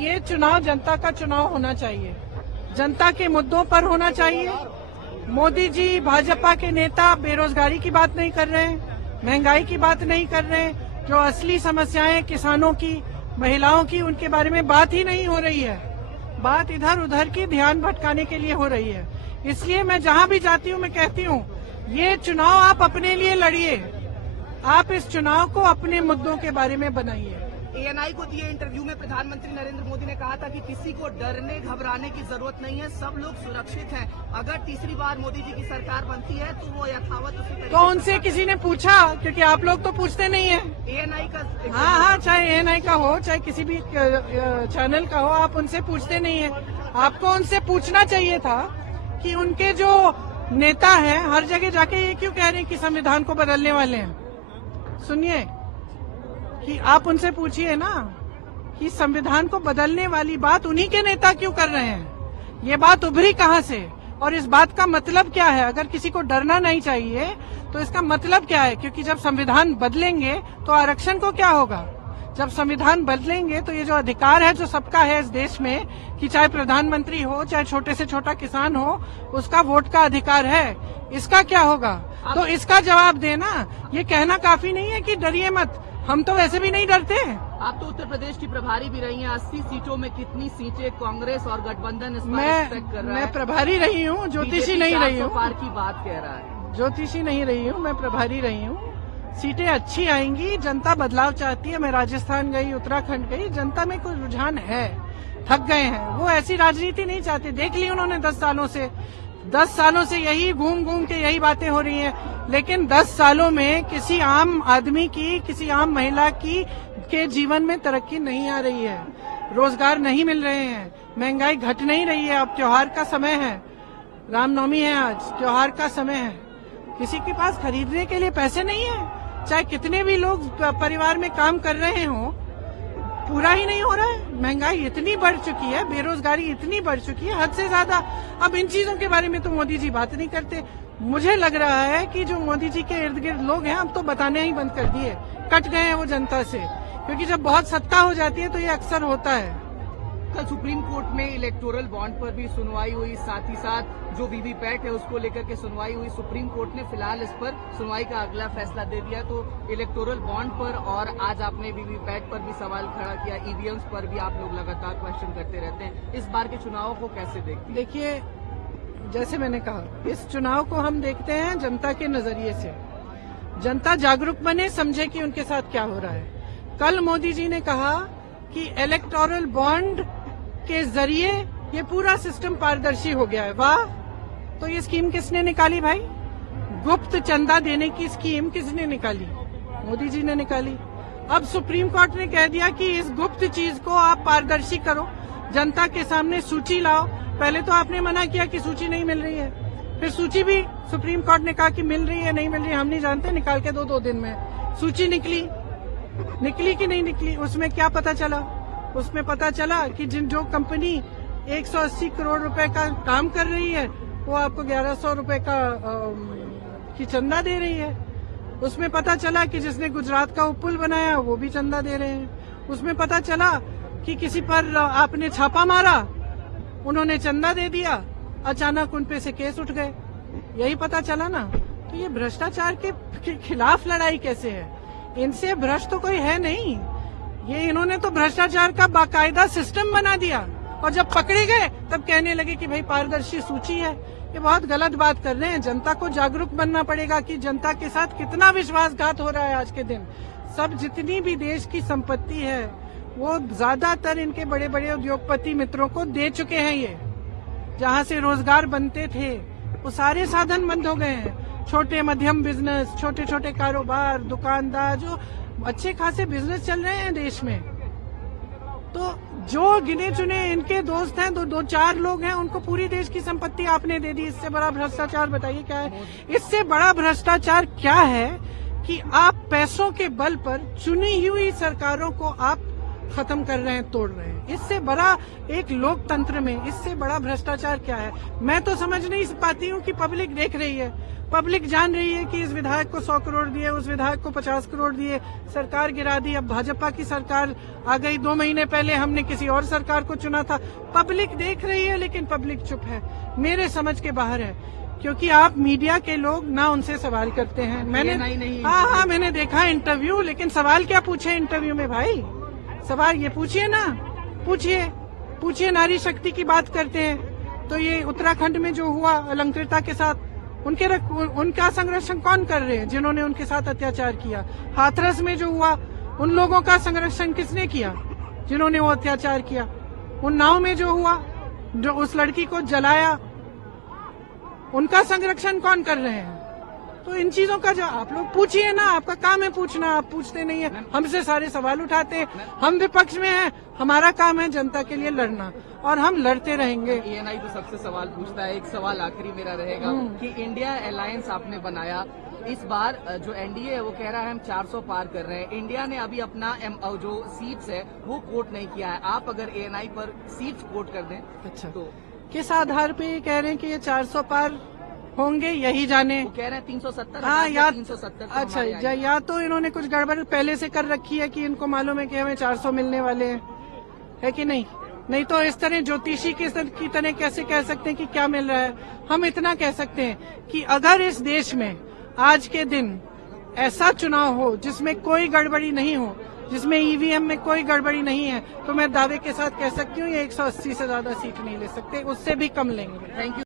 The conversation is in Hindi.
ये चुनाव जनता का चुनाव होना चाहिए, जनता के मुद्दों पर होना चाहिए। मोदी जी, भाजपा के नेता बेरोजगारी की बात नहीं कर रहे हैं, महंगाई की बात नहीं कर रहे हैं, जो असली समस्याएं किसानों की, महिलाओं की, उनके बारे में बात ही नहीं हो रही है। बात इधर उधर की ध्यान भटकाने के लिए हो रही है। इसलिए मैं जहां भी जाती हूं मैं कहती हूं, ये चुनाव आप अपने लिए लड़िए, आप इस चुनाव को अपने मुद्दों के बारे में बनाइए। एएनआई को दिए इंटरव्यू में प्रधानमंत्री नरेंद्र मोदी ने कहा था कि किसी को डरने घबराने की जरूरत नहीं है, सब लोग सुरक्षित हैं। अगर तीसरी बार मोदी जी की सरकार बनती है तो वो यथावत उसी तरीके। तो उनसे किसी ने पूछा? क्योंकि आप लोग तो पूछते नहीं है। एएनआई का, हाँ, चाहे एएनआई का हो, चाहे किसी भी चैनल का हो, आप उनसे पूछते नहीं है। आपको उनसे पूछना चाहिए था कि उनके जो नेता हैं हर जगह जाके ये क्यों कह रहे हैं कि संविधान को बदलने वाले हैं। सुनिए कि आप उनसे पूछिए ना कि संविधान को बदलने वाली बात उन्हीं के नेता क्यों कर रहे हैं, ये बात उभरी कहां से और इस बात का मतलब क्या है। अगर किसी को डरना नहीं चाहिए तो इसका मतलब क्या है, क्योंकि जब संविधान बदलेंगे तो आरक्षण को क्या होगा। जब संविधान बदलेंगे तो ये जो अधिकार है जो सबका है इस देश में, कि चाहे प्रधानमंत्री हो चाहे छोटे से छोटा किसान हो, उसका वोट का अधिकार है, इसका क्या होगा। तो इसका जवाब देना, ये कहना काफी नहीं है कि डरिए मत, हम तो वैसे भी नहीं डरते। आप तो उत्तर प्रदेश की प्रभारी भी रही हैं, 80 सीटों में कितनी सीटें कांग्रेस और गठबंधन इस बार एक्सपेक्ट कर रहा है? मैं प्रभारी रही हूँ, ज्योतिषी नहीं रही हूँ। पार की बात कह रहा है। ज्योतिषी नहीं रही हूँ, मैं प्रभारी रही हूँ। सीटें अच्छी आएंगी, जनता बदलाव चाहती है। मैं राजस्थान गई, उत्तराखंड गई, जनता में कोई रुझान है, थक गए हैं, वो ऐसी राजनीति नहीं चाहते। देख ली उन्होंने 10 सालों से यही घूम घूम के यही बातें हो रही हैं। लेकिन 10 सालों में किसी आम आदमी की, किसी आम महिला की के जीवन में तरक्की नहीं आ रही है, रोजगार नहीं मिल रहे हैं, महंगाई घट नहीं रही है। अब त्योहार का समय है, रामनवमी है, आज त्योहार का समय है, किसी के पास खरीदने के लिए पैसे नहीं है। चाहे कितने भी लोग परिवार में काम कर रहे हों, पूरा ही नहीं हो रहा है। महंगाई इतनी बढ़ चुकी है, बेरोजगारी इतनी बढ़ चुकी है, हद से ज्यादा। अब इन चीजों के बारे में तो मोदी जी बात नहीं करते। मुझे लग रहा है कि जो मोदी जी के इर्द गिर्द लोग हैं, अब तो बताने ही बंद कर दिए, कट गए हैं वो जनता से, क्योंकि जब बहुत सत्ता हो जाती है तो ये अक्सर होता है। कल सुप्रीम कोर्ट में इलेक्टोरल बॉन्ड पर भी सुनवाई हुई, साथ ही साथ जो वीवीपैट है उसको लेकर के सुनवाई हुई। सुप्रीम कोर्ट ने फिलहाल इस पर सुनवाई का अगला फैसला दे दिया। तो इलेक्टोरल बॉन्ड पर और आज आपने वीवीपैट पर भी सवाल खड़ा किया, ईवीएम्स पर भी आप लोग लगातार क्वेश्चन करते रहते हैं, इस बार के चुनाव को कैसे देखते हैं? देखिए, जैसे मैंने कहा, इस चुनाव को हम देखते हैं जनता के नजरिए से। जनता जागरूक बने, समझे कि उनके साथ क्या हो रहा है। कल मोदी जी ने कहा कि इलेक्टोरल बॉन्ड के जरिए ये पूरा सिस्टम पारदर्शी हो गया है। वाह! तो ये स्कीम किसने निकाली भाई? गुप्त चंदा देने की स्कीम किसने निकाली? मोदी जी ने निकाली। अब सुप्रीम कोर्ट ने कह दिया कि इस गुप्त चीज को आप पारदर्शी करो, जनता के सामने सूची लाओ। पहले तो आपने मना किया कि सूची नहीं मिल रही है, फिर सूची भी सुप्रीम कोर्ट ने कहा कि मिल रही है, नहीं मिल रही है हम नहीं जानते, निकाल के दो दिन में सूची निकली कि नहीं निकली। उसमें क्या पता चला? उसमें पता चला कि जो कंपनी 180 करोड़ रुपए का काम कर रही है वो आपको 1100 रुपए की चंदा दे रही है। उसमें पता चला कि जिसने गुजरात का पुल बनाया वो भी चंदा दे रहे हैं। उसमें पता चला कि किसी पर आपने छापा मारा, उन्होंने चंदा दे दिया, अचानक उन पे से केस उठ गए। यही पता चला ना। तो ये भ्रष्टाचार के खिलाफ लड़ाई कैसे है? इनसे भ्रष्ट तो कोई है नहीं, ये इन्होंने तो भ्रष्टाचार का बाकायदा सिस्टम बना दिया, और जब पकड़े गए तब कहने लगे कि भाई पारदर्शी सूची है। ये बहुत गलत बात कर रहे हैं। जनता को जागरूक बनना पड़ेगा कि जनता के साथ कितना विश्वासघात हो रहा है आज के दिन। सब जितनी भी देश की संपत्ति है वो ज्यादातर इनके बड़े बड़े उद्योगपति मित्रों को दे चुके हैं। ये जहाँ से रोजगार बनते थे वो सारे साधन बंद हो गए हैं। छोटे मध्यम बिजनेस, छोटे छोटे कारोबार, दुकानदार, जो अच्छे खासे बिजनेस चल रहे हैं देश में, तो जो गिने चुने इनके दोस्त हैं, दो चार लोग हैं, उनको पूरी देश की संपत्ति आपने दे दी। इससे बड़ा भ्रष्टाचार बताइए क्या है? इससे बड़ा भ्रष्टाचार क्या है कि आप पैसों के बल पर चुनी हुई सरकारों को आप खत्म कर रहे हैं, तोड़ रहे हैं। इससे बड़ा एक लोकतंत्र में इससे बड़ा भ्रष्टाचार क्या है? मैं तो समझ नहीं पाती हूँ कि पब्लिक देख रही है, पब्लिक जान रही है कि इस विधायक को 100 करोड़ दिए, उस विधायक को 50 करोड़ दिए, सरकार गिरा दी। अब भाजपा की सरकार आ गई, 2 महीने पहले हमने किसी और सरकार को चुना था। पब्लिक देख रही है, लेकिन पब्लिक चुप है, मेरे समझ के बाहर है, क्योंकि आप मीडिया के लोग ना उनसे सवाल करते हैं। मैंने देखा इंटरव्यू, लेकिन सवाल क्या पूछे इंटरव्यू में भाई? सवाल ये पूछिए ना, पूछिए नारी शक्ति की बात करते हैं तो ये उत्तराखंड में जो हुआ अलंकृता के साथ, उनका संरक्षण कौन कर रहे हैं जिन्होंने उनके साथ अत्याचार किया? हाथरस में जो हुआ, उन लोगों का संरक्षण किसने किया जिन्होंने वो अत्याचार किया? उन्नाव में जो हुआ, जो उस लड़की को जलाया, उनका संरक्षण कौन कर रहे हैं? तो इन चीजों का जो आप लोग पूछिए ना, आपका काम है पूछना, आप पूछते नहीं है, हमसे सारे सवाल उठाते हैं। हम विपक्ष में हैं, हमारा काम है जनता के लिए लड़ना, और हम लड़ते रहेंगे। एएनआई तो सबसे सवाल पूछता है। एक सवाल आखिरी मेरा रहेगा कि इंडिया अलायंस आपने बनाया, इस बार जो एनडीए है वो कह रहा है हम 400 पार कर रहे हैं। इंडिया ने अभी अपना जो सीट्स है वो कोट नहीं किया है। आप अगर एएनआई पर सीट्स कोट कर दें, अच्छा, तो किस आधार पे ये कह रहे हैं कि ये 400 पार होंगे? यही जाने। वो कह रहे हैं 370। हाँ, या 370। अच्छा, या तो इन्होंने कुछ गड़बड़ पहले से कर रखी है कि इनको मालूम है कि हमें 400 मिलने वाले हैं, है कि नहीं? नहीं तो इस तरह ज्योतिषी की तरह कैसे कह सकते हैं कि क्या मिल रहा है? हम इतना कह सकते हैं कि अगर इस देश में आज के दिन ऐसा चुनाव हो जिसमें कोई गड़बड़ी नहीं हो, जिसमें ईवीएम में कोई गड़बड़ी नहीं है, तो मैं दावे के साथ कह सकती हूँ ये 180 से ज्यादा सीट नहीं ले सकते, उससे भी कम लेंगे। Thank you.